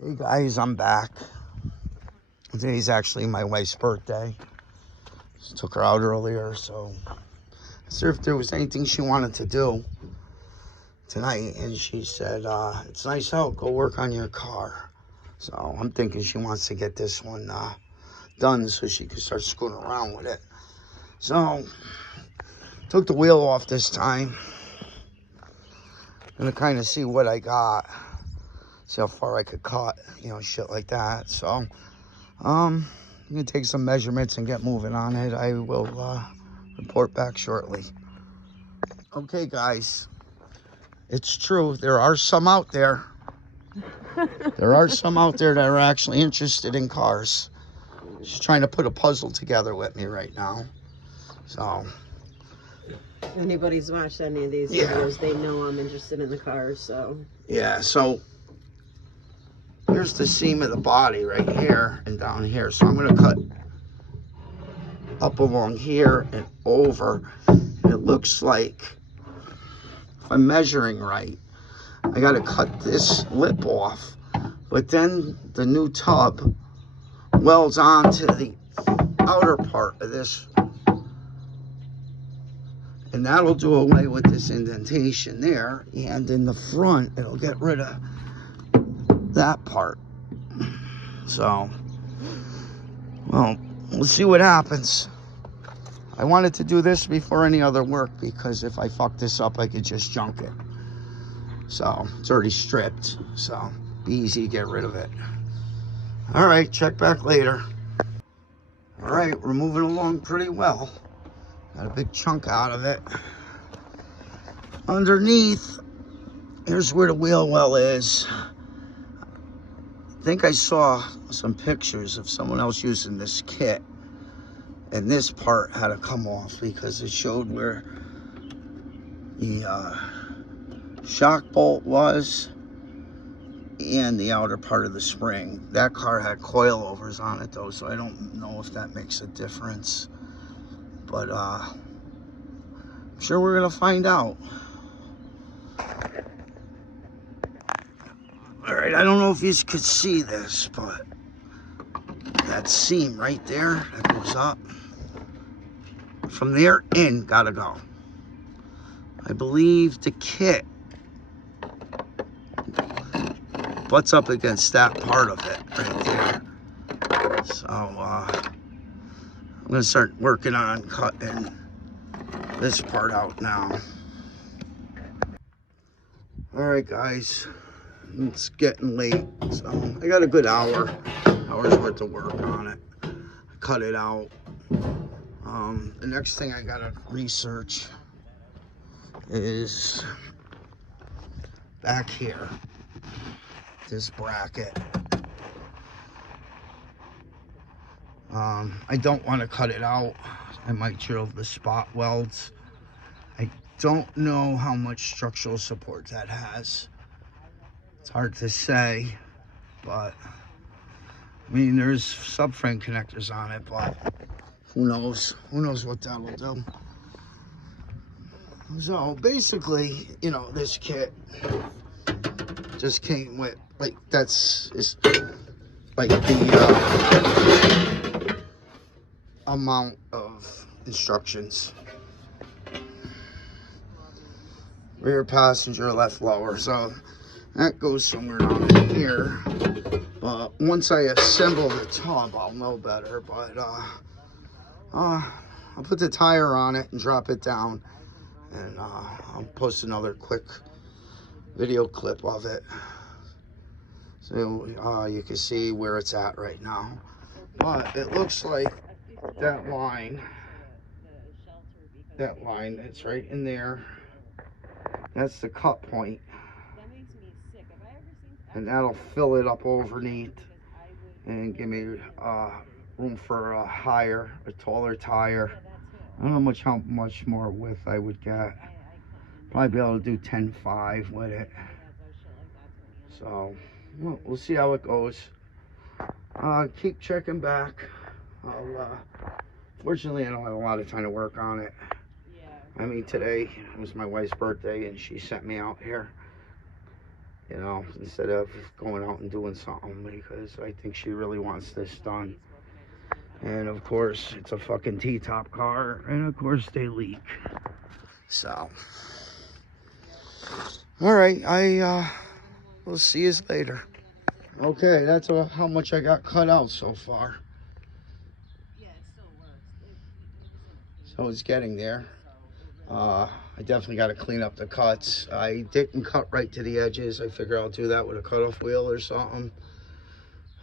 Hey guys, I'm back. Today's actually my wife's birthday. Just took her out earlier, so I asked her if there was anything she wanted to do tonight, and she said, it's nice out, go work on your car. So I'm thinking she wants to get this one done so she can start screwing around with it. So, took the wheel off this time. Gonna kind of see what I got. See how far I could cut, shit like that. So, I'm gonna take some measurements and get moving on it. I will report back shortly. Okay, guys, it's true. There are some out there. There are some out there that are actually interested in cars. She's trying to put a puzzle together with me right now. So, if anybody's watched any of these videos, they know I'm interested in the cars. So yeah, so here's the seam of the body right here and down here. So I'm going to cut up along here and over. And it looks like, if I'm measuring right, I got to cut this lip off. But then the new tub welds onto the outer part of this. And that'll do away with this indentation there. And in the front, it'll get rid of that part. So, well, we'll see what happens. I wanted to do this before any other work because if I fuck this up, I could just junk it. So, it's already stripped. So, be easy to get rid of it. All right, check back later. All right, we're moving along pretty well. Got a big chunk out of it. Underneath, here's where the wheel well is. I think I saw some pictures of someone else using this kit. And this part had to come off because it showed where the shock bolt was and the outer part of the spring. That car had coilovers on it though, so I don't know if that makes a difference. But I'm sure we're gonna find out. All right, I don't know if you could see this, but that seam right there that goes up, from there in, gotta go. I believe the kit butts up against that part of it right there. So I'm gonna start working on cutting this part out now. All right, guys, it's getting late, so I got a good hour's worth of work on it. I cut it out. The next thing I gotta research is back here, this bracket. I don't want to cut it out. I might drill the spot welds. I don't know how much structural support that has. It's hard to say, but I mean, there's subframe connectors on it, but who knows? Who knows what that'll do? So basically, this kit just came with, like, is like the amount of instructions. Rear passenger, left lower. So that goes somewhere down in here. But once I assemble the tub, I'll know better. But I'll put the tire on it and drop it down. And I'll post another quick video clip of it. So you can see where it's at right now. But it looks like that line that's right in there, that's the cut point. And that'll fill it up underneath and give me room for a taller tire. I don't know how much more width I would get. Probably be able to do 10.5 with it. So we'll see how it goes. Keep checking back. Fortunately, I don't have a lot of time to work on it. I mean, today was my wife's birthday and she sent me out here. you know, instead of going out and doing something, because I think she really wants this done. And of course, it's a fucking Ttop car, and of course they leak. So, all right, we'll see you later. Okay, that's how much I got cut out so far. So it's getting there. I definitely got to clean up the cuts. I didn't cut right to the edges. I figure I'll do that with a cutoff wheel or something.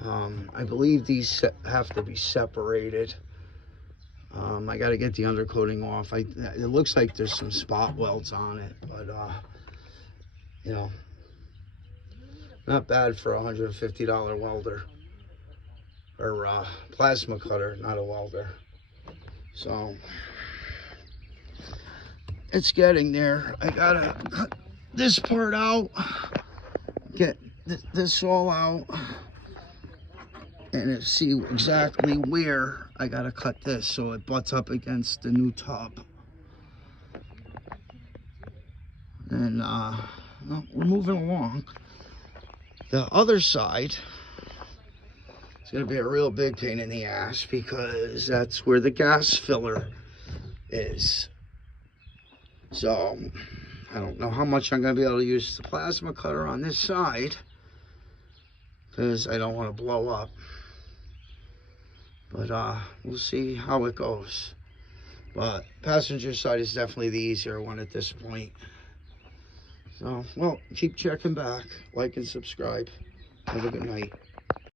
I believe these have to be separated. I got to get the undercoating off. It looks like there's some spot welds on it, but you know, not bad for a $150 welder or plasma cutter, not a welder. So it's getting there. I gotta cut this part out, get this all out, and see exactly where I gotta cut this so it butts up against the new Ttop. And well, we're moving along. The other side is gonna be a real big pain in the ass, because that's where the gas filler is. So I don't know how much I'm gonna be able to use the plasma cutter on this side, because I don't want to blow up. But we'll see how it goes. But passenger side is definitely the easier one at this point. So, well, keep checking back, like and subscribe. Have a good night.